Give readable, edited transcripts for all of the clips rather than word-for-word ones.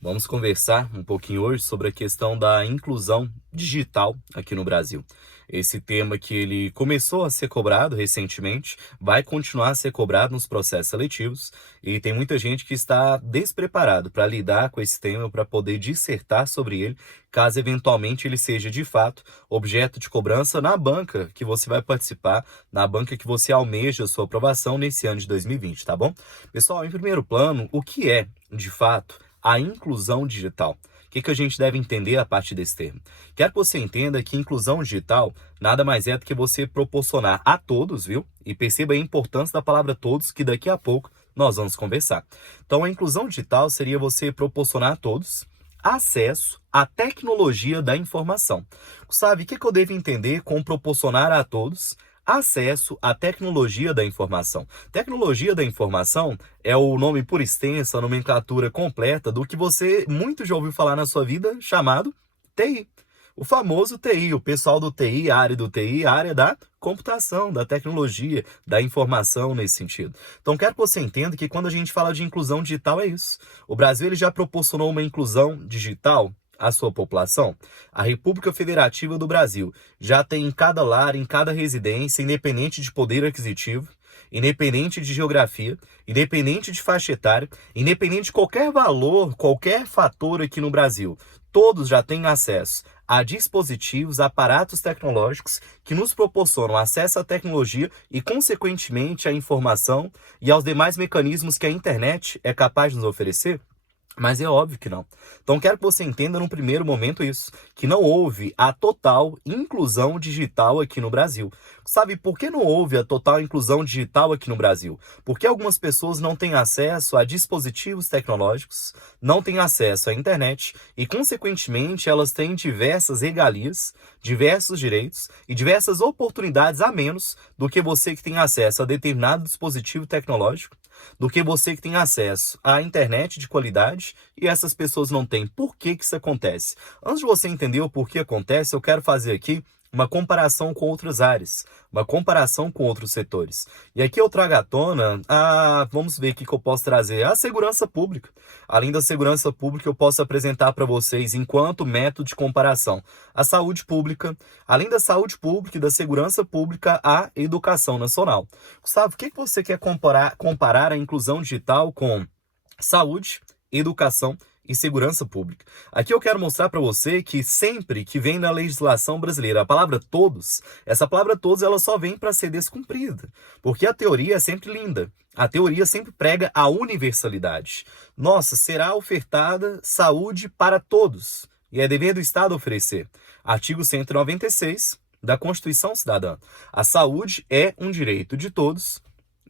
Vamos conversar um pouquinho hoje sobre a questão da inclusão digital aqui no Brasil. Esse tema que ele começou a ser cobrado recentemente, vai continuar a ser cobrado nos processos seletivos e tem muita gente que está despreparado para lidar com esse tema, para poder dissertar sobre ele, caso eventualmente ele seja de fato objeto de cobrança na banca que você vai participar, na banca que você almeja a sua aprovação nesse ano de 2020, tá bom? Pessoal, em primeiro plano, o que é, de fato, a inclusão digital? O que a gente deve entender a partir desse termo? Quero que você entenda que inclusão digital nada mais é do que você proporcionar a todos, viu? E perceba a importância da palavra todos, que daqui a pouco nós vamos conversar. Então, a inclusão digital seria você proporcionar a todos acesso à tecnologia da informação. Sabe, o que eu devo entender com proporcionar a todos acesso à tecnologia da informação? Tecnologia da informação é o nome por extenso, a nomenclatura completa do que você muito já ouviu falar na sua vida, chamado TI. O famoso TI, o pessoal do TI, a área do TI, a área da computação, da tecnologia, da informação nesse sentido. Então, quero que você entenda que quando a gente fala de inclusão digital é isso. O Brasil ele já proporcionou uma inclusão digital à sua população. A República Federativa do Brasil já tem em cada lar, em cada residência, independente de poder aquisitivo, independente de geografia, independente de faixa etária, independente de qualquer valor, qualquer fator aqui no Brasil, todos já têm acesso a dispositivos, aparatos tecnológicos que nos proporcionam acesso à tecnologia e, consequentemente, à informação e aos demais mecanismos que a internet é capaz de nos oferecer. Mas é óbvio que não. Então quero que você entenda num primeiro momento isso, que não houve a total inclusão digital aqui no Brasil. Sabe por que não houve a total inclusão digital aqui no Brasil? Porque algumas pessoas não têm acesso a dispositivos tecnológicos, não têm acesso à internet e, consequentemente, elas têm diversas regalias, diversos direitos e diversas oportunidades a menos do que você que tem acesso a determinado dispositivo tecnológico, do que você que tem acesso à internet de qualidade e essas pessoas não têm. Por que isso acontece? Antes de você entender o porquê acontece, eu quero fazer aqui uma comparação com outras áreas, uma comparação com outros setores. E aqui eu trago à tona, vamos ver o que eu posso trazer, a segurança pública. Além da segurança pública, eu posso apresentar para vocês, enquanto método de comparação, a saúde pública, além da saúde pública e da segurança pública, a educação nacional. Gustavo, o que você quer comparar a inclusão digital com saúde, educação e segurança pública? Aqui eu quero mostrar para você que sempre que vem na legislação brasileira a palavra todos, essa palavra todos ela só vem para ser descumprida, porque a teoria é sempre linda, a teoria sempre prega a universalidade. Nossa, será ofertada saúde para todos e é dever do Estado oferecer. Artigo 196 da Constituição Cidadã. A saúde é um direito de todos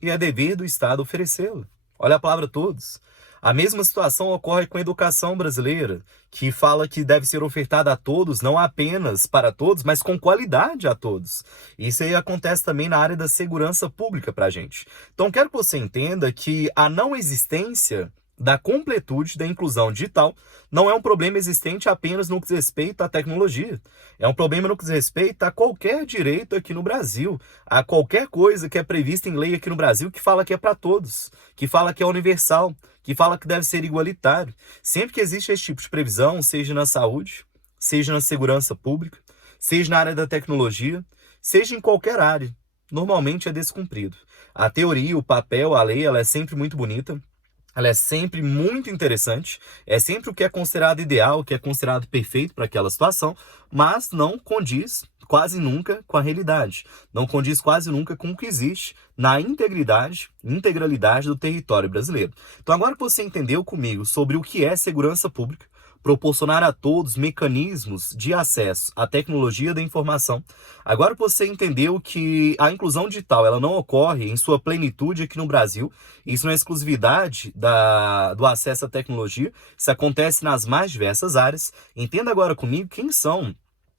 e é dever do Estado oferecê-la. Olha a palavra todos. A mesma situação ocorre com a educação brasileira, que fala que deve ser ofertada a todos, não apenas para todos, mas com qualidade a todos. Isso aí acontece também na área da segurança pública para a gente. Então, quero que você entenda que a não existência da completude da inclusão digital não é um problema existente apenas no que diz respeito à tecnologia. É um problema no que diz respeito a qualquer direito aqui no Brasil, a qualquer coisa que é prevista em lei aqui no Brasil que fala que é para todos, que fala que é universal, que fala que deve ser igualitário. Sempre que existe esse tipo de previsão, seja na saúde, seja na segurança pública, seja na área da tecnologia, seja em qualquer área, normalmente é descumprido. A teoria, o papel, a lei, ela é sempre muito bonita, ela é sempre muito interessante, é sempre o que é considerado ideal, o que é considerado perfeito para aquela situação, mas não condiz quase nunca com a realidade, não condiz quase nunca com o que existe na integralidade do território brasileiro. Então agora que você entendeu comigo sobre o que é segurança pública, proporcionar a todos mecanismos de acesso à tecnologia da informação. Agora você entendeu que a inclusão digital ela não ocorre em sua plenitude aqui no Brasil, isso não é exclusividade do acesso à tecnologia, isso acontece nas mais diversas áreas. Entenda agora comigo quem são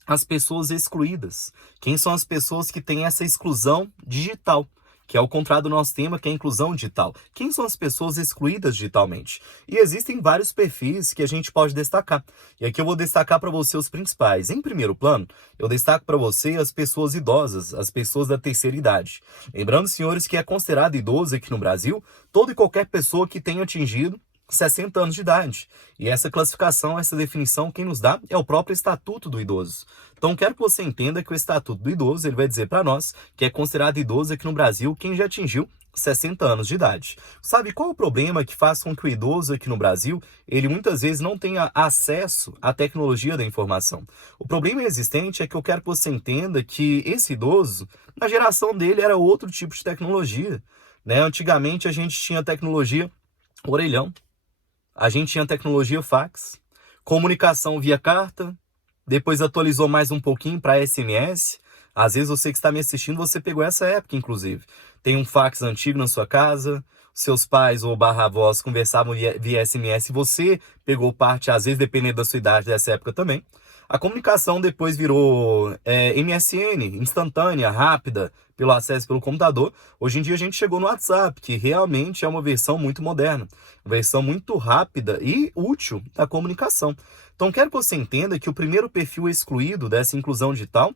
as pessoas excluídas, quem são as pessoas que têm essa exclusão digital, que é o contrário do nosso tema, que é a inclusão digital. Quem são as pessoas excluídas digitalmente? E existem vários perfis que a gente pode destacar. E aqui eu vou destacar para você os principais. Em primeiro plano, eu destaco para você as pessoas idosas, as pessoas da terceira idade. Lembrando, senhores, que é considerado idoso aqui no Brasil toda e qualquer pessoa que tenha atingido 60 anos de idade. E essa classificação, essa definição, quem nos dá é o próprio Estatuto do Idoso. Então, quero que você entenda que o Estatuto do Idoso, ele vai dizer para nós que é considerado idoso aqui no Brasil quem já atingiu 60 anos de idade. Sabe qual é o problema que faz com que o idoso aqui no Brasil, ele muitas vezes não tenha acesso à tecnologia da informação? O problema existente é que eu quero que você entenda que esse idoso, na geração dele, era outro tipo de tecnologia, né? Antigamente a gente tinha tecnologia orelhão, a gente tinha tecnologia fax, comunicação via carta, depois atualizou mais um pouquinho para SMS. Às vezes você que está me assistindo, você pegou essa época, inclusive. Tem um fax antigo na sua casa, seus pais ou avós conversavam via SMS, você pegou parte, às vezes, dependendo da sua idade, dessa época também. A comunicação depois virou MSN, instantânea, rápida, pelo acesso pelo computador. Hoje em dia a gente chegou no WhatsApp, que realmente é uma versão muito moderna, uma versão muito rápida e útil da comunicação. Então quero que você entenda que o primeiro perfil excluído dessa inclusão digital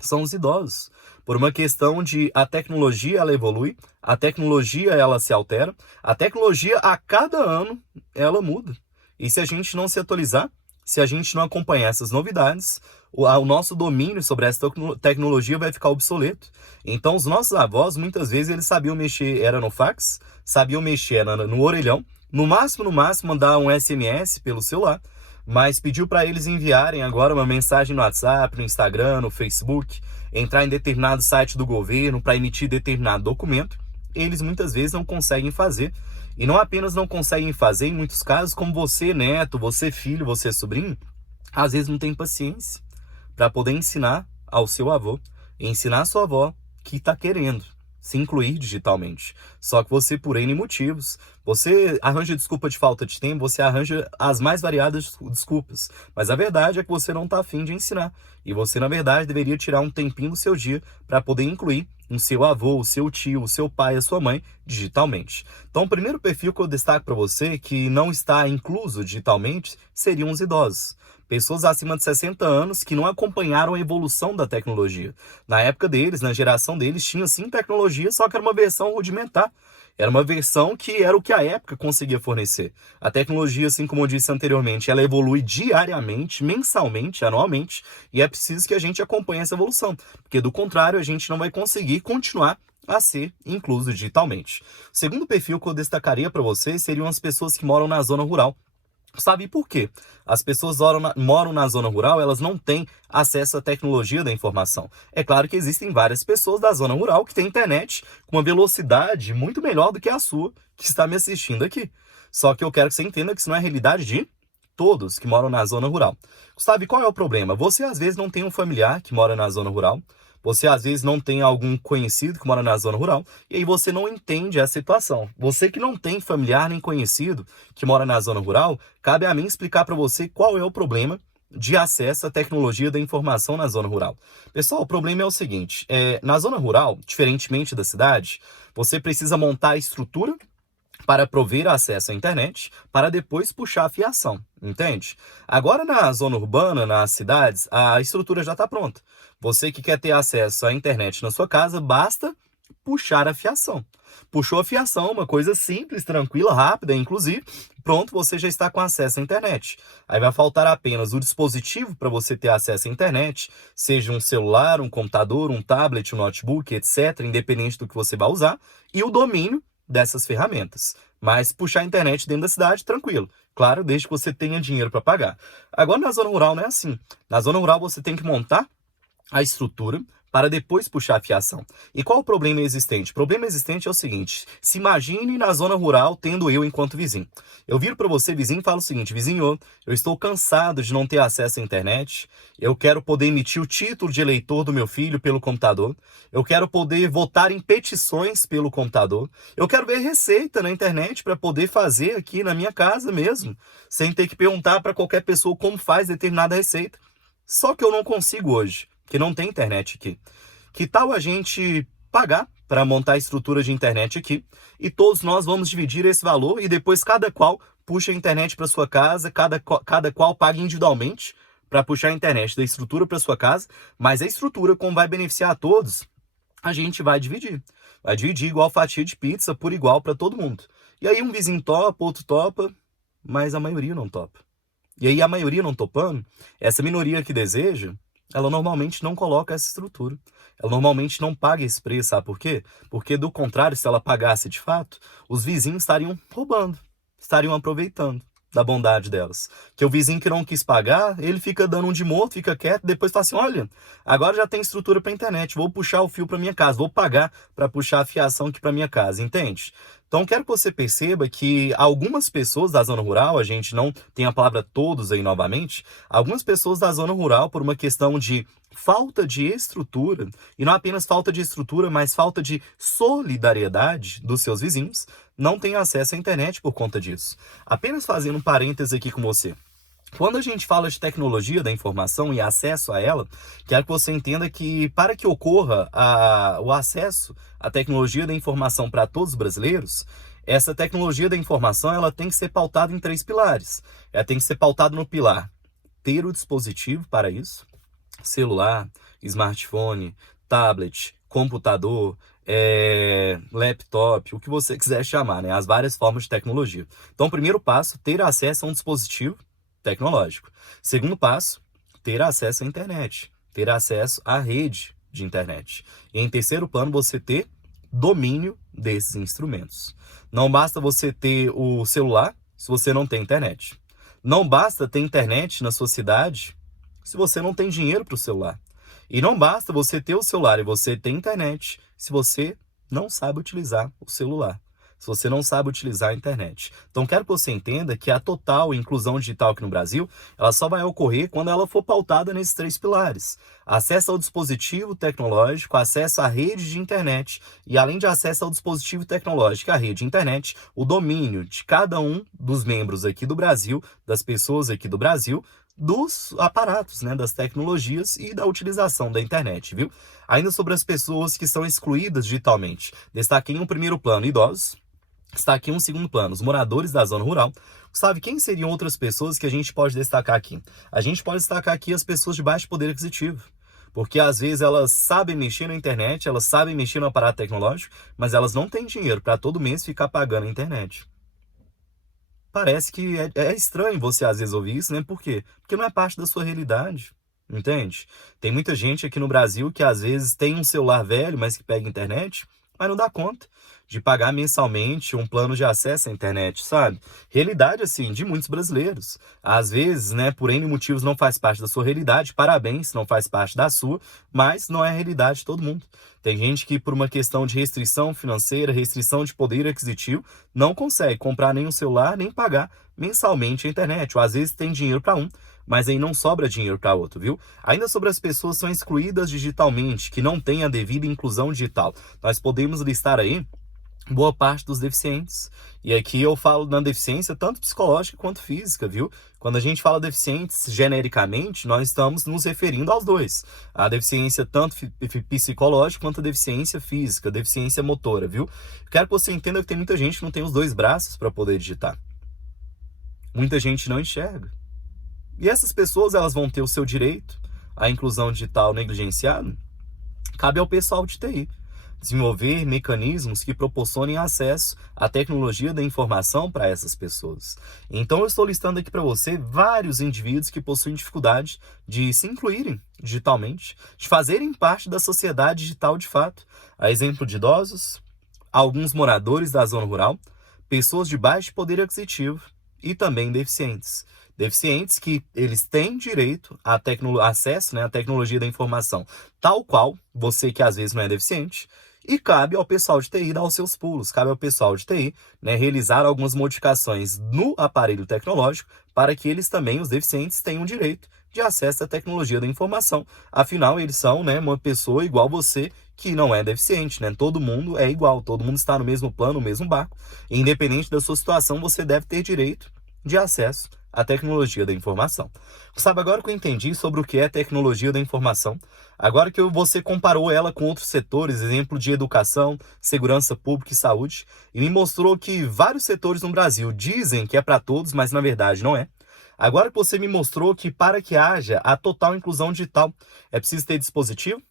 são os idosos, por uma questão de a tecnologia ela evolui, a tecnologia ela se altera, a tecnologia a cada ano ela muda. E se a gente não se atualizar, se a gente não acompanhar essas novidades, o nosso domínio sobre essa tecnologia vai ficar obsoleto. Então os nossos avós, muitas vezes, eles sabiam mexer, era no fax, sabiam mexer no orelhão, no máximo, mandar um SMS pelo celular, mas pediu para eles enviarem agora uma mensagem no WhatsApp, no Instagram, no Facebook, entrar em determinado site do governo para emitir determinado documento, eles muitas vezes não conseguem fazer. E não apenas não conseguem fazer, em muitos casos, como você, neto, você, filho, você, sobrinho, às vezes não tem paciência para poder ensinar ao seu avô, ensinar a sua avó que está querendo se incluir digitalmente. Só que você, por N motivos, você arranja desculpa de falta de tempo, você arranja as mais variadas desculpas. Mas a verdade é que você não está afim de ensinar. E você, na verdade, deveria tirar um tempinho do seu dia para poder incluir o seu avô, o seu tio, o seu pai, a sua mãe, digitalmente. Então, o primeiro perfil que eu destaco para você, que não está incluso digitalmente, seriam os idosos. Pessoas acima de 60 anos que não acompanharam a evolução da tecnologia. Na época deles, na geração deles, tinha sim tecnologia, só que era uma versão rudimentar. Era uma versão que era o que a época conseguia fornecer. A tecnologia, assim como eu disse anteriormente, ela evolui diariamente, mensalmente, anualmente, e é preciso que a gente acompanhe essa evolução, porque do contrário a gente não vai conseguir continuar a ser incluso digitalmente. O segundo perfil que eu destacaria para vocês seriam as pessoas que moram na zona rural. Sabe por quê? As pessoas moram na zona rural, elas não têm acesso à tecnologia da informação. É claro que existem várias pessoas da zona rural que têm internet com uma velocidade muito melhor do que a sua, que está me assistindo aqui. Só que eu quero que você entenda que isso não é a realidade de todos que moram na zona rural. Sabe qual é o problema? Você às vezes não tem um familiar que mora na zona rural, você às vezes não tem algum conhecido que mora na zona rural, e aí você não entende a situação. Você que não tem familiar nem conhecido que mora na zona rural, cabe a mim explicar para você qual é o problema de acesso à tecnologia da informação na zona rural. Pessoal, o problema é o seguinte, na zona rural, diferentemente da cidade, você precisa montar a estrutura para prover acesso à internet, para depois puxar a fiação, entende? Agora na zona urbana, nas cidades, a estrutura já está pronta. Você que quer ter acesso à internet na sua casa, basta puxar a fiação. Puxou a fiação, uma coisa simples, tranquila, rápida, inclusive, pronto, você já está com acesso à internet. Aí vai faltar apenas o dispositivo para você ter acesso à internet, seja um celular, um computador, um tablet, um notebook, etc., independente do que você vai usar, e o domínio dessas ferramentas. Mas puxar a internet dentro da cidade, tranquilo. Claro, desde que você tenha dinheiro para pagar. Agora, na zona rural não é assim. Na zona rural você tem que montar a estrutura para depois puxar a fiação. E qual o problema existente? O problema existente é o seguinte, se imagine na zona rural tendo eu enquanto vizinho. Eu viro para você, vizinho, e falo o seguinte, vizinho, eu estou cansado de não ter acesso à internet, eu quero poder emitir o título de eleitor do meu filho pelo computador, eu quero poder votar em petições pelo computador, eu quero ver receita na internet para poder fazer aqui na minha casa mesmo, sem ter que perguntar para qualquer pessoa como faz determinada receita. Só que eu não consigo hoje, que não tem internet aqui. Que tal a gente pagar para montar a estrutura de internet aqui e todos nós vamos dividir esse valor e depois cada qual puxa a internet para sua casa, cada qual paga individualmente para puxar a internet da estrutura para sua casa, mas a estrutura, como vai beneficiar a todos, a gente vai dividir. Vai dividir igual fatia de pizza por igual para todo mundo. E aí um vizinho topa, outro topa, mas a maioria não topa. E aí a maioria não topando, essa minoria que deseja, ela normalmente não coloca essa estrutura. Ela normalmente não paga esse preço, sabe por quê? Porque do contrário, se ela pagasse de fato, os vizinhos estariam roubando, estariam aproveitando da bondade delas. Que o vizinho que não quis pagar, ele fica dando um de morto, fica quieto, depois fala assim, olha, agora já tem estrutura para internet, vou puxar o fio para minha casa, vou pagar para puxar a fiação aqui para minha casa, entende? Então, quero que você perceba que algumas pessoas da zona rural, a gente não tem a palavra todos aí novamente, algumas pessoas da zona rural, por uma questão de falta de estrutura, e não apenas falta de estrutura, mas falta de solidariedade dos seus vizinhos, não têm acesso à internet por conta disso. Apenas fazendo um parêntese aqui com você. Quando a gente fala de tecnologia da informação e acesso a ela, quero que você entenda que para que ocorra o acesso à tecnologia da informação para todos os brasileiros, essa tecnologia da informação ela tem que ser pautada em 3 pilares. Ela tem que ser pautada no pilar ter o dispositivo para isso, celular, smartphone, tablet, computador, laptop, o que você quiser chamar, né? As várias formas de tecnologia. Então, primeiro passo, ter acesso a um dispositivo tecnológico. Segundo passo, ter acesso à internet, ter acesso à rede de internet. E em terceiro plano, você ter domínio desses instrumentos. Não basta você ter o celular se você não tem internet. Não basta ter internet na sua cidade se você não tem dinheiro para o celular. E não basta você ter o celular e você ter internet se você não sabe utilizar o celular, se você não sabe utilizar a internet. Então, quero que você entenda que a total inclusão digital aqui no Brasil, ela só vai ocorrer quando ela for pautada nesses 3 pilares. Acesso ao dispositivo tecnológico, acesso à rede de internet e, além de acesso ao dispositivo tecnológico e à rede de internet, o domínio de cada um dos membros aqui do Brasil, das pessoas aqui do Brasil, dos aparatos, né, das tecnologias e da utilização da internet, viu? Ainda sobre as pessoas que são excluídas digitalmente, destaquei em um primeiro plano idosos, destaquei em um segundo plano os moradores da zona rural. Sabe, quem seriam outras pessoas que a gente pode destacar aqui? A gente pode destacar aqui as pessoas de baixo poder aquisitivo. Porque às vezes elas sabem mexer na internet, elas sabem mexer no aparato tecnológico, mas elas não têm dinheiro para todo mês ficar pagando a internet. Parece que é estranho você às vezes ouvir isso, né? Por quê? Porque não é parte da sua realidade, entende? Tem muita gente aqui no Brasil que às vezes tem um celular velho, mas que pega internet, mas não dá conta de pagar mensalmente um plano de acesso à internet, sabe? Realidade, assim, de muitos brasileiros. Às vezes, né, por N motivos não faz parte da sua realidade, parabéns, não faz parte da sua, mas não é a realidade de todo mundo. Tem gente que, por uma questão de restrição financeira, restrição de poder aquisitivo, não consegue comprar nem um celular, nem pagar mensalmente a internet. Ou às vezes tem dinheiro para um, mas aí não sobra dinheiro para outro, viu? Ainda sobre as pessoas que são excluídas digitalmente, que não têm a devida inclusão digital. Nós podemos listar aí boa parte dos deficientes. E aqui eu falo na deficiência tanto psicológica quanto física, viu? Quando a gente fala deficientes genericamente, nós estamos nos referindo aos dois. A deficiência tanto psicológica quanto a deficiência física, deficiência motora, viu? Quero que você entenda que tem muita gente que não tem os 2 braços para poder digitar. Muita gente não enxerga. E essas pessoas, elas vão ter o seu direito à inclusão digital negligenciado? Cabe ao pessoal de TI desenvolver mecanismos que proporcionem acesso à tecnologia da informação para essas pessoas. Então, eu estou listando aqui para você vários indivíduos que possuem dificuldade de se incluírem digitalmente, de fazerem parte da sociedade digital de fato. A exemplo de idosos, alguns moradores da zona rural, pessoas de baixo poder aquisitivo e também deficientes. Deficientes que eles têm direito a acesso, né, à tecnologia da informação, tal qual você que às vezes não é deficiente, e cabe ao pessoal de TI dar os seus pulos, cabe ao pessoal de TI, né, realizar algumas modificações no aparelho tecnológico para que eles também, os deficientes, tenham direito de acesso à tecnologia da informação. Afinal, eles são, né, uma pessoa igual você que não é deficiente, né? Todo mundo é igual, todo mundo está no mesmo plano, no mesmo barco. E, independente da sua situação, você deve ter direito de acesso à tecnologia da informação. Sabe, agora que eu entendi sobre o que é tecnologia da informação, agora que você comparou ela com outros setores, exemplo de educação, segurança pública e saúde, e me mostrou que vários setores no Brasil dizem que é para todos, mas na verdade não é. Agora que você me mostrou que para que haja a total inclusão digital, é preciso ter dispositivo,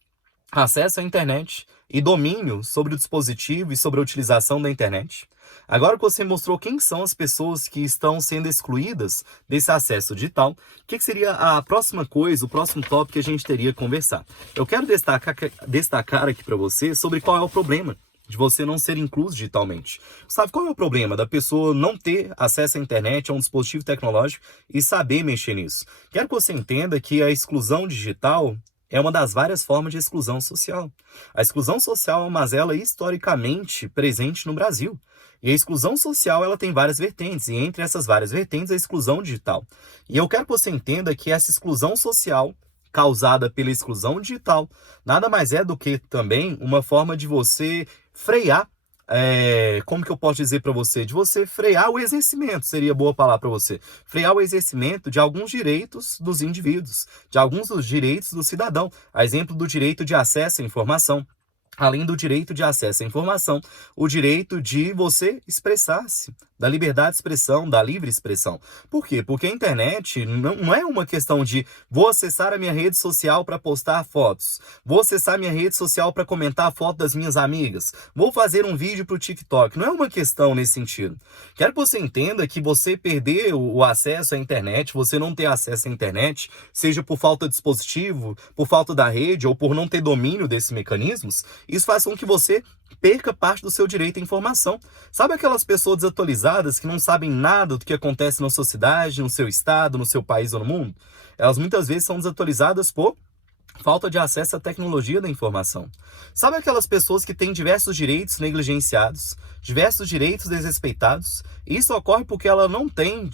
acesso à internet e domínio sobre o dispositivo e sobre a utilização da internet. Agora que você mostrou quem são as pessoas que estão sendo excluídas desse acesso digital, o que seria a próxima coisa, o próximo tópico que a gente teria que conversar? Eu quero destacar aqui para você sobre qual é o problema de você não ser incluso digitalmente. Sabe qual é o problema da pessoa não ter acesso à internet, a um dispositivo tecnológico e saber mexer nisso? Quero que você entenda que a exclusão digital é uma das várias formas de exclusão social. A exclusão social é uma mazela historicamente presente no Brasil. E a exclusão social ela tem várias vertentes, e entre essas várias vertentes a exclusão digital. E eu quero que você entenda que essa exclusão social causada pela exclusão digital nada mais é do que também uma forma de você frear, como que eu posso dizer para você? De você frear o exercimento, seria boa palavra para você. Frear o exercimento de alguns direitos dos indivíduos, de alguns dos direitos do cidadão. A exemplo do direito de acesso à informação. Além do direito de acesso à informação, o direito de você expressar-se, da liberdade de expressão, da livre expressão. Por quê? Porque a internet não é uma questão de vou acessar a minha rede social para postar fotos, vou acessar a minha rede social para comentar a foto das minhas amigas, vou fazer um vídeo para o TikTok. Não é uma questão nesse sentido. Quero que você entenda que você perder o acesso à internet, você não ter acesso à internet, seja por falta de dispositivo, por falta da rede ou por não ter domínio desses mecanismos, isso faz com que você perca parte do seu direito à informação. Sabe aquelas pessoas desatualizadas que não sabem nada do que acontece na sua cidade, no seu estado, no seu país ou no mundo? Elas muitas vezes são desatualizadas por falta de acesso à tecnologia da informação. Sabe aquelas pessoas que têm diversos direitos negligenciados, diversos direitos desrespeitados? Isso ocorre porque ela não tem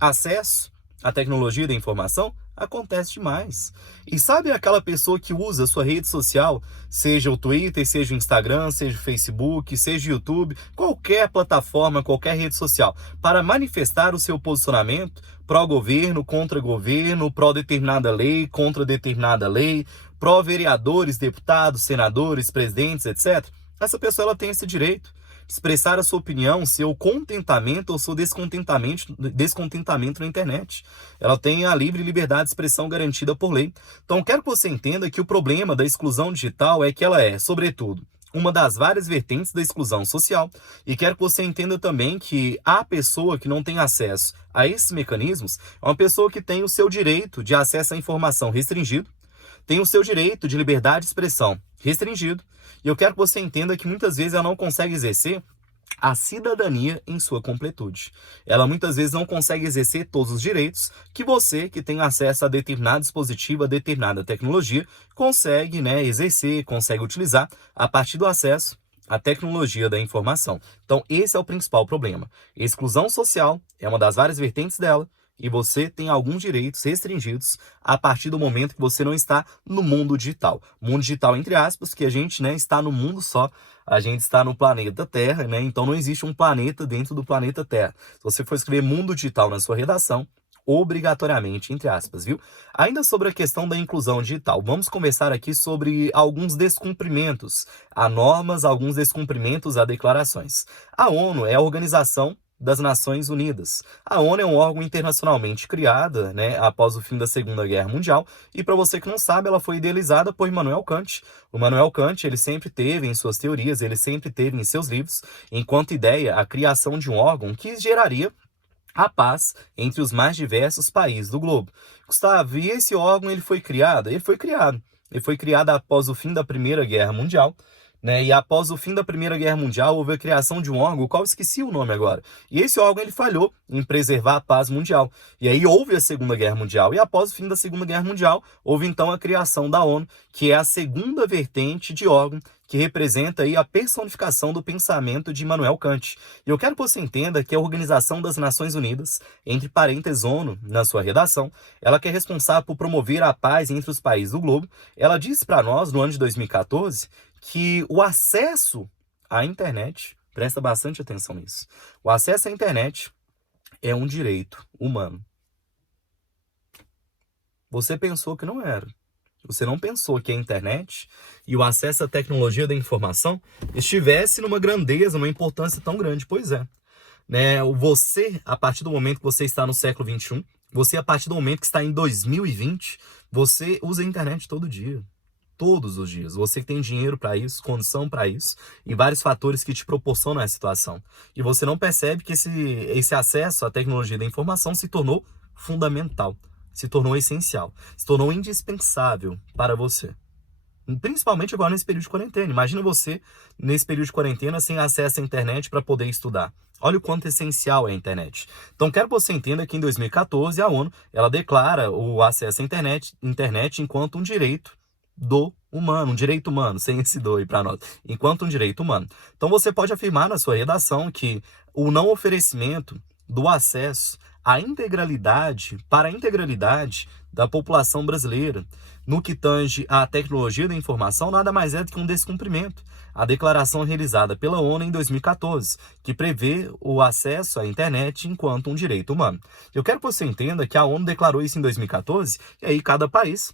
acesso à tecnologia da informação? Acontece demais. E sabe aquela pessoa que usa a sua rede social, seja o Twitter, seja o Instagram, seja o Facebook, seja o YouTube, qualquer plataforma, qualquer rede social, para manifestar o seu posicionamento pró-governo, contra governo, pró-determinada lei, contra determinada lei, pró-vereadores, deputados, senadores, presidentes, etc. Essa pessoa ela tem esse direito. Expressar a sua opinião, seu contentamento ou seu descontentamento na internet. Ela tem a livre liberdade de expressão garantida por lei. Então, quero que você entenda que o problema da exclusão digital é que ela é, sobretudo, uma das várias vertentes da exclusão social. E quero que você entenda também que a pessoa que não tem acesso a esses mecanismos é uma pessoa que tem o seu direito de acesso à informação restringido, tem o seu direito de liberdade de expressão restringido, e eu quero que você entenda que muitas vezes ela não consegue exercer a cidadania em sua completude. Ela muitas vezes não consegue exercer todos os direitos que você, que tem acesso a determinado dispositivo, a determinada tecnologia, consegue, exercer, consegue utilizar a partir do acesso à tecnologia da informação. Então, esse é o principal problema. Exclusão social é uma das várias vertentes dela, e você tem alguns direitos restringidos a partir do momento que você não está no mundo digital. Mundo digital, entre aspas, que a gente está no mundo só, a gente está no planeta Terra, então não existe um planeta dentro do planeta Terra. Se você for escrever mundo digital na sua redação, obrigatoriamente, entre aspas, viu? Ainda sobre a questão da inclusão digital, vamos conversar aqui sobre alguns descumprimentos a normas, alguns descumprimentos a declarações. A ONU é a Organização das Nações Unidas. A ONU é um órgão internacionalmente criada, após o fim da Segunda Guerra Mundial, e para você que não sabe, ela foi idealizada por Immanuel Kant. O Immanuel Kant, ele sempre teve em suas teorias, ele sempre teve em seus livros, enquanto ideia, a criação de um órgão que geraria a paz entre os mais diversos países do globo. Gustavo, e esse órgão ele foi criado? Ele foi criado após o fim da Primeira Guerra Mundial, e após o fim da Primeira Guerra Mundial, houve a criação de um órgão, o qual eu esqueci o nome agora. E esse órgão ele falhou em preservar a paz mundial. E aí houve a Segunda Guerra Mundial. E após o fim da Segunda Guerra Mundial, houve então a criação da ONU, que é a segunda vertente de órgão que representa aí a personificação do pensamento de Immanuel Kant. E eu quero que você entenda que a Organização das Nações Unidas, entre parênteses ONU, na sua redação, ela que é responsável por promover a paz entre os países do globo, ela disse para nós, no ano de 2014, que o acesso à internet, presta bastante atenção nisso, o acesso à internet é um direito humano. Você pensou que não era. Você não pensou que a internet e o acesso à tecnologia da informação estivesse numa grandeza, numa importância tão grande. Pois é. Você, a partir do momento que você está no século XXI, você, a partir do momento que está em 2020, você usa a internet todo dia. todos os dias. Você que tem dinheiro para isso, condição para isso e vários fatores que te proporcionam essa situação. E você não percebe que esse acesso à tecnologia da informação se tornou fundamental, se tornou essencial, se tornou indispensável para você. Principalmente agora nesse período de quarentena. Imagina você, nesse período de quarentena, sem acesso à internet para poder estudar. Olha o quanto essencial é a internet. Então, quero que você entenda que em 2014 a ONU ela declara o acesso à internet enquanto um direito do humano, um direito humano, sem esse do aí para nós, enquanto um direito humano. Então, você pode afirmar na sua redação que o não oferecimento do acesso à integralidade, para a integralidade da população brasileira, no que tange à tecnologia da informação, nada mais é do que um descumprimento. A declaração realizada pela ONU em 2014, que prevê o acesso à internet enquanto um direito humano. Eu quero que você entenda que a ONU declarou isso em 2014, e aí cada país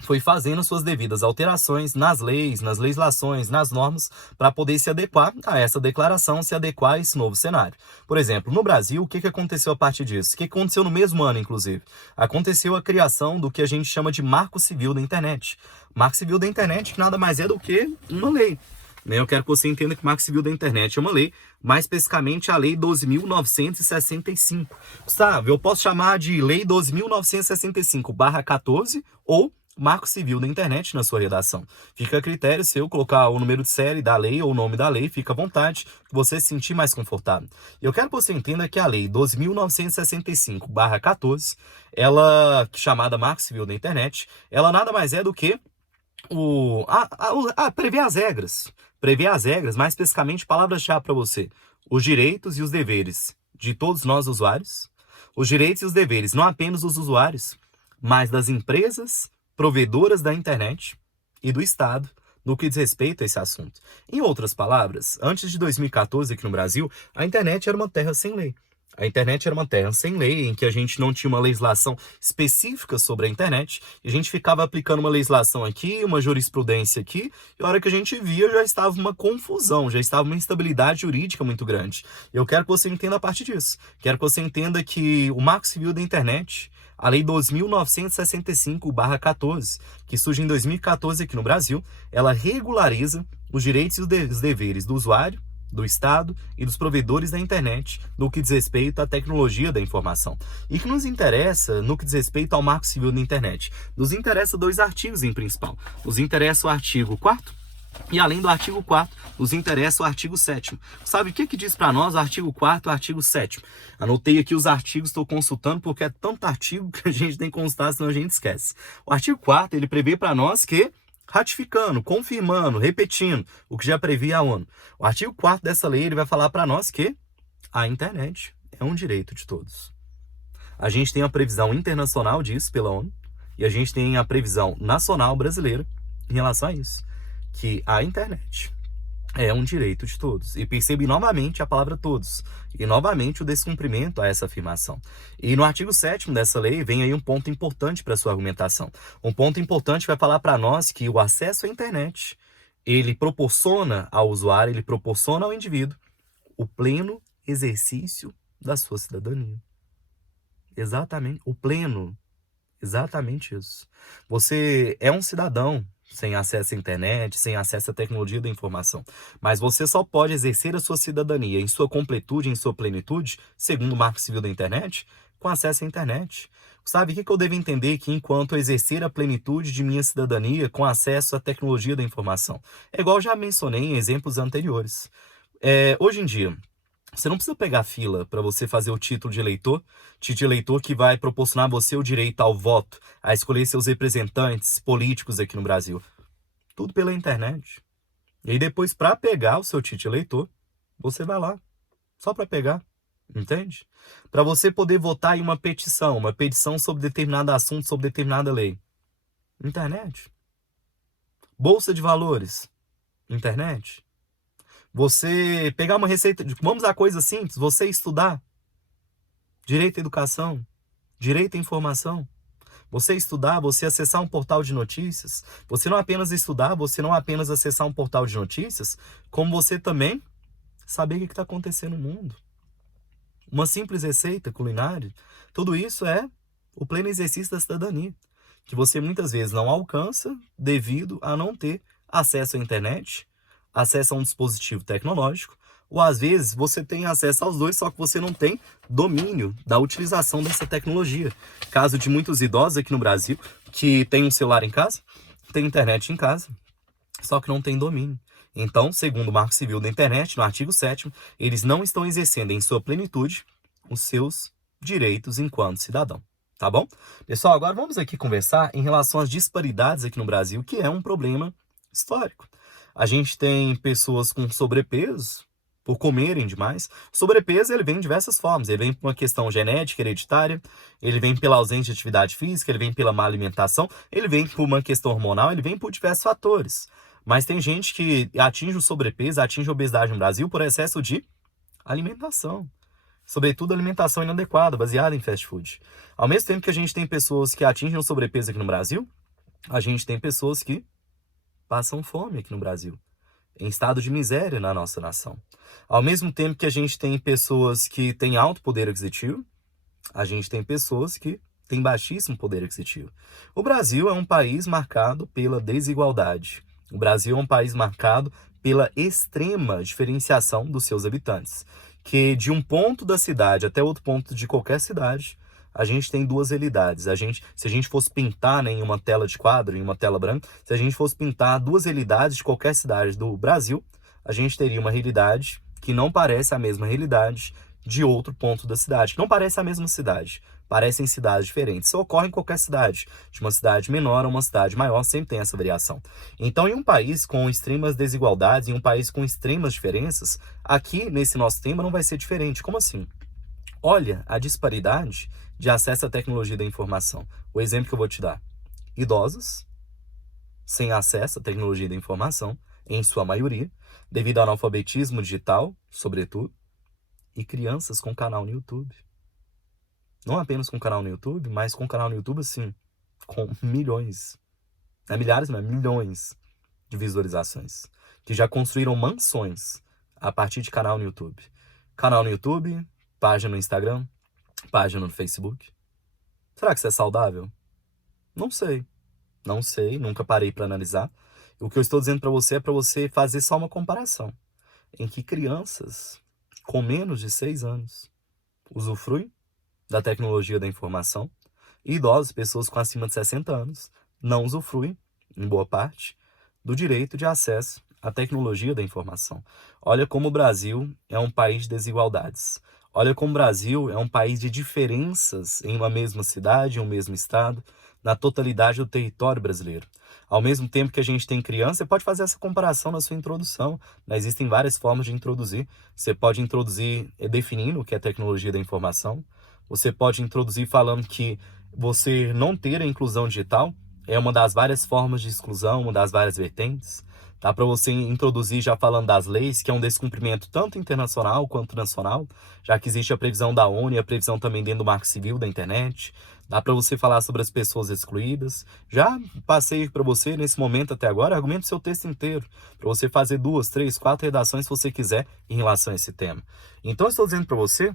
foi fazendo suas devidas alterações nas leis, nas legislações, nas normas, para poder se adequar a essa declaração, se adequar a esse novo cenário. Por exemplo, no Brasil, o que aconteceu a partir disso? O que aconteceu no mesmo ano, inclusive? Aconteceu a criação do que a gente chama de Marco Civil da Internet. Marco Civil da Internet que nada mais é do que uma lei. Eu quero que você entenda que o Marco Civil da Internet é uma lei, mais especificamente a Lei 12.965. Gustavo, eu posso chamar de Lei 12.965/14 ou Marco Civil da Internet na sua redação. Fica a critério se eu colocar o número de série da lei ou o nome da lei, fica à vontade, que você se sentir mais confortável. Eu quero que você entenda que a Lei 12.965/14, ela, chamada Marco Civil da Internet, ela nada mais é do que prever as regras. Prever as regras, mais especificamente, palavra-chave para você: os direitos e os deveres de todos nós usuários, os direitos e os deveres não apenas dos usuários, mas das empresas provedoras da internet e do Estado, no que diz respeito a esse assunto. Em outras palavras, antes de 2014 aqui no Brasil, a internet era uma terra sem lei. A internet era uma terra sem lei, em que a gente não tinha uma legislação específica sobre a internet, e a gente ficava aplicando uma legislação aqui, uma jurisprudência aqui, e a hora que a gente via já estava uma confusão, já estava uma instabilidade jurídica muito grande. Eu quero que você entenda a partir disso. Quero que você entenda que o Marco Civil da Internet, a Lei 12.965/14, que surge em 2014 aqui no Brasil, ela regulariza os direitos e os deveres do usuário, do Estado e dos provedores da internet no que diz respeito à tecnologia da informação. E que nos interessa no que diz respeito ao Marco Civil da Internet? Nos interessa 2 artigos em principal. Nos interessa o artigo 4º e, além do artigo 4º, nos interessa o artigo 7º. Sabe o que diz para nós o artigo 4º e o artigo 7º? Anotei aqui os artigos, estou consultando porque é tanto artigo que a gente tem que consultar, senão a gente esquece. O artigo 4º, ele prevê para nós que, ratificando, confirmando, repetindo o que já previa a ONU, o artigo 4º dessa lei ele vai falar para nós que a internet é um direito de todos. A gente tem a previsão internacional disso pela ONU e a gente tem a previsão nacional brasileira em relação a isso, que a internet é um direito de todos. E percebe novamente a palavra todos. E novamente o descumprimento a essa afirmação. E no artigo 7º dessa lei vem aí um ponto importante para a sua argumentação. Um ponto importante vai falar para nós que o acesso à internet, ele proporciona ao usuário, ele proporciona ao indivíduo o pleno exercício da sua cidadania. Exatamente, o pleno. Exatamente isso. Você é um cidadão sem acesso à internet, sem acesso à tecnologia da informação. Mas você só pode exercer a sua cidadania em sua completude, em sua plenitude, segundo o Marco Civil da Internet, com acesso à internet. Sabe o que eu devo entender que enquanto exercer a plenitude de minha cidadania com acesso à tecnologia da informação? É igual eu já mencionei em exemplos anteriores. Hoje em dia, você não precisa pegar fila para você fazer o título de eleitor que vai proporcionar a você o direito ao voto, a escolher seus representantes políticos aqui no Brasil. Tudo pela internet. E aí depois, para pegar o seu título de eleitor, você vai lá, só para pegar, entende? Para você poder votar em uma petição sobre determinado assunto, sobre determinada lei. Internet. Bolsa de valores. Internet. Você pegar uma receita, vamos a coisa simples, você estudar, direito à educação, direito à informação, você estudar, você acessar um portal de notícias, você não apenas estudar, você não apenas acessar um portal de notícias, como você também saber o que está acontecendo no mundo. Uma simples receita culinária, tudo isso é o pleno exercício da cidadania. que você muitas vezes não alcança devido a não ter acesso à internet, acesso a um dispositivo tecnológico, ou às vezes você tem acesso aos dois, só que você não tem domínio da utilização dessa tecnologia. Caso de muitos idosos aqui no Brasil que tem um celular em casa, tem internet em casa, só que não tem domínio. Então, segundo o Marco Civil da Internet, no artigo 7º, eles não estão exercendo em sua plenitude os seus direitos enquanto cidadão. Tá bom? Pessoal, agora vamos aqui conversar em relação às disparidades aqui no Brasil, que é um problema histórico. A gente tem pessoas com sobrepeso por comerem demais. O sobrepeso ele vem de diversas formas. Ele vem por uma questão genética, hereditária, ele vem pela ausência de atividade física, ele vem pela má alimentação, ele vem por uma questão hormonal, ele vem por diversos fatores. Mas tem gente que atinge o sobrepeso, atinge a obesidade no Brasil por excesso de alimentação. Sobretudo alimentação inadequada, baseada em fast food. Ao mesmo tempo que a gente tem pessoas que atingem o sobrepeso aqui no Brasil, a gente tem pessoas que passam fome aqui no Brasil, em estado de miséria na nossa nação. Ao mesmo tempo que a gente tem pessoas que têm alto poder aquisitivo, a gente tem pessoas que têm baixíssimo poder aquisitivo. O Brasil é um país marcado pela desigualdade. O Brasil é um país marcado pela extrema diferenciação dos seus habitantes, que de um ponto da cidade até outro ponto de qualquer cidade, a gente tem duas realidades. Se a gente fosse pintar, né, em uma tela de quadro, em uma tela branca, se a gente fosse pintar duas realidades de qualquer cidade do Brasil, a gente teria uma realidade que não parece a mesma realidade de outro ponto da cidade, que não parece a mesma cidade. Parecem cidades diferentes. Isso ocorre em qualquer cidade. De uma cidade menor a uma cidade maior, sempre tem essa variação. Então, em um país com extremas desigualdades, em um país com extremas diferenças, aqui, nesse nosso tema, não vai ser diferente. Como assim? Olha a disparidade de acesso à tecnologia da informação. O exemplo que eu vou te dar. Idosos, sem acesso à tecnologia da informação, em sua maioria, devido ao analfabetismo digital, sobretudo, e crianças com canal no YouTube. Não apenas com canal no YouTube, mas com canal no YouTube, assim, com milhões, não é milhares, mas milhões de visualizações, que já construíram mansões a partir de canal no YouTube. Canal no YouTube, página no Instagram, página no Facebook. Será que isso é saudável? Não sei. Não sei, nunca parei para analisar. O que eu estou dizendo para você é para você fazer só uma comparação, em que crianças com menos de 6 anos usufruem da tecnologia da informação, e idosos, pessoas com acima de 60 anos, não usufruem, em boa parte, do direito de acesso à tecnologia da informação. Olha como o Brasil é um país de desigualdades. Olha como o Brasil é um país de diferenças em uma mesma cidade, em um mesmo estado, na totalidade do território brasileiro. Ao mesmo tempo que a gente tem criança, você pode fazer essa comparação na sua introdução, né? Existem várias formas de introduzir. Você pode introduzir definindo o que é tecnologia da informação. Você pode introduzir falando que você não ter a inclusão digital é uma das várias formas de exclusão, uma das várias vertentes. Dá para você introduzir já falando das leis, que é um descumprimento tanto internacional quanto nacional, já que existe a previsão da ONU e a previsão também dentro do Marco Civil da Internet. Dá para você falar sobre as pessoas excluídas. Já passei para você, nesse momento até agora, argumento o seu texto inteiro, para você fazer 2, 3, 4 redações se você quiser em relação a esse tema. Então, eu estou dizendo para você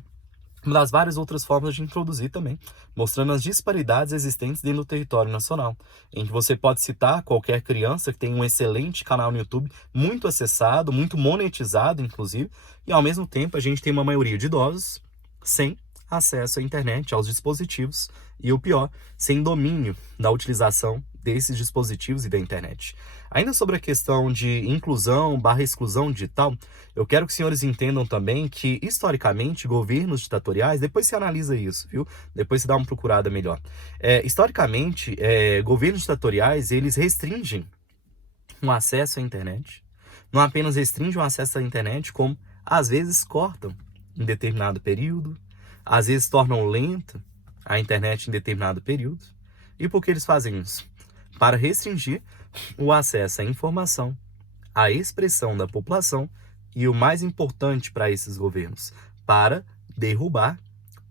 uma das várias outras formas de introduzir também, mostrando as disparidades existentes dentro do território nacional, em que você pode citar qualquer criança que tem um excelente canal no YouTube, muito acessado, muito monetizado, inclusive, e ao mesmo tempo a gente tem uma maioria de idosos sem acesso à internet, aos dispositivos, e o pior, sem domínio da utilização desses dispositivos e da internet. Ainda sobre a questão de inclusão/exclusão digital, eu quero que os senhores entendam também que, historicamente, governos ditatoriais, depois você analisa isso, viu? Depois você dá uma procurada melhor. Historicamente, governos ditatoriais, eles restringem o acesso à internet. Não apenas restringem o acesso à internet, como, às vezes, cortam em determinado período, às vezes tornam lenta a internet em determinado período. E por que eles fazem isso? Para restringir o acesso à informação, à expressão da população e, o mais importante para esses governos, para derrubar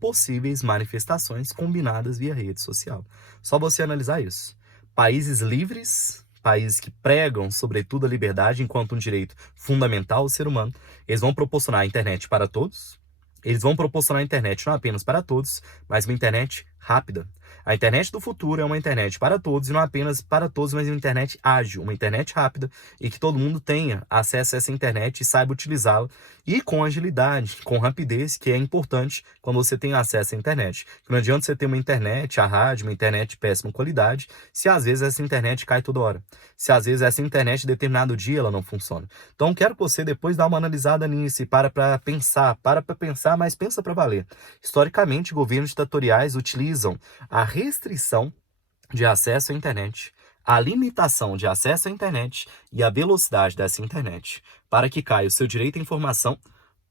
possíveis manifestações combinadas via rede social. Só você analisar isso. Países livres, países que pregam, sobretudo, a liberdade enquanto um direito fundamental ao ser humano, eles vão proporcionar a internet para todos. Eles vão proporcionar a internet não apenas para todos, mas uma internet rápida. A internet do futuro é uma internet para todos, e não apenas para todos, mas uma internet ágil, uma internet rápida, e que todo mundo tenha acesso a essa internet e saiba utilizá-la, e com agilidade, com rapidez, que é importante quando você tem acesso à internet. Não adianta você ter uma internet, a rádio, uma internet de péssima qualidade, se às vezes essa internet cai toda hora. Se às vezes essa internet, em determinado dia, ela não funciona. Então, quero que você depois dá uma analisada nisso e para pensar, mas pensa para valer. Historicamente, governos ditatoriais utilizam a restrição de acesso à internet, a limitação de acesso à internet e a velocidade dessa internet, para que caia o seu direito à informação,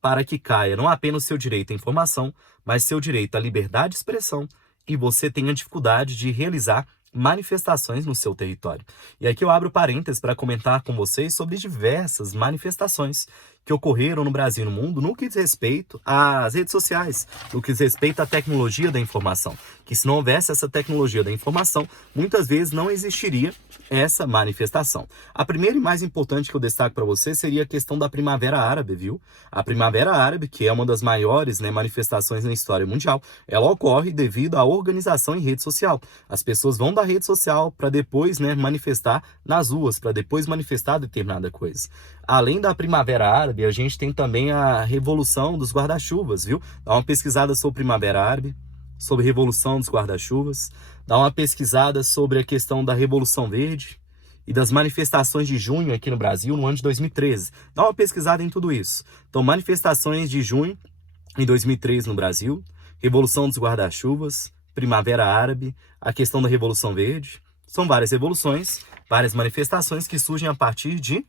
para que caia não apenas o seu direito à informação, mas seu direito à liberdade de expressão, e você tenha dificuldade de realizar manifestações no seu território. E aqui eu abro parênteses para comentar com vocês sobre diversas manifestações que ocorreram no Brasil e no mundo no que diz respeito às redes sociais, no que diz respeito à tecnologia da informação. Que se não houvesse essa tecnologia da informação, muitas vezes não existiria essa manifestação. A primeira e mais importante que eu destaco para você seria a questão da Primavera Árabe, viu? A Primavera Árabe, que é uma das maiores, manifestações na história mundial, ela ocorre devido à organização em rede social. As pessoas vão da rede social para depois, manifestar nas ruas, para depois manifestar determinada coisa. Além da Primavera Árabe, a gente tem também a Revolução dos Guarda-Chuvas, viu? Dá uma pesquisada sobre Primavera Árabe, sobre a Revolução dos Guarda-Chuvas, dá uma pesquisada sobre a questão da Revolução Verde e das manifestações de junho aqui no Brasil no ano de 2013. Dá uma pesquisada em tudo isso. Então, manifestações de junho em 2013 no Brasil, Revolução dos Guarda-Chuvas, Primavera Árabe, a questão da Revolução Verde. São várias revoluções, várias manifestações que surgem a partir de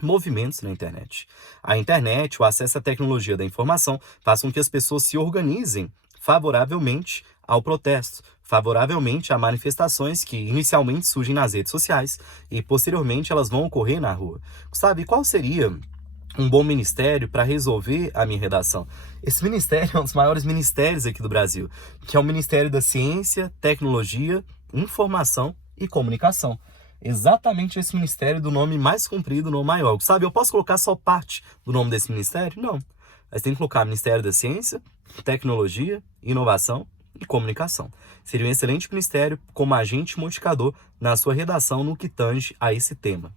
movimentos na internet. A internet, o acesso à tecnologia da informação, faz com que as pessoas se organizem favoravelmente ao protesto, favoravelmente a manifestações que inicialmente surgem nas redes sociais e posteriormente elas vão ocorrer na rua. Gustavo, e qual seria um bom ministério para resolver a minha redação? Esse ministério é um dos maiores ministérios aqui do Brasil, que é o Ministério da Ciência, Tecnologia, Informação e Comunicação. Exatamente esse ministério do nome mais comprido, no maior. Sabe, eu posso colocar só parte do nome desse ministério? Não. Mas tem que colocar Ministério da Ciência, Tecnologia, Inovação e Comunicação. Seria um excelente ministério como agente modificador na sua redação no que tange a esse tema.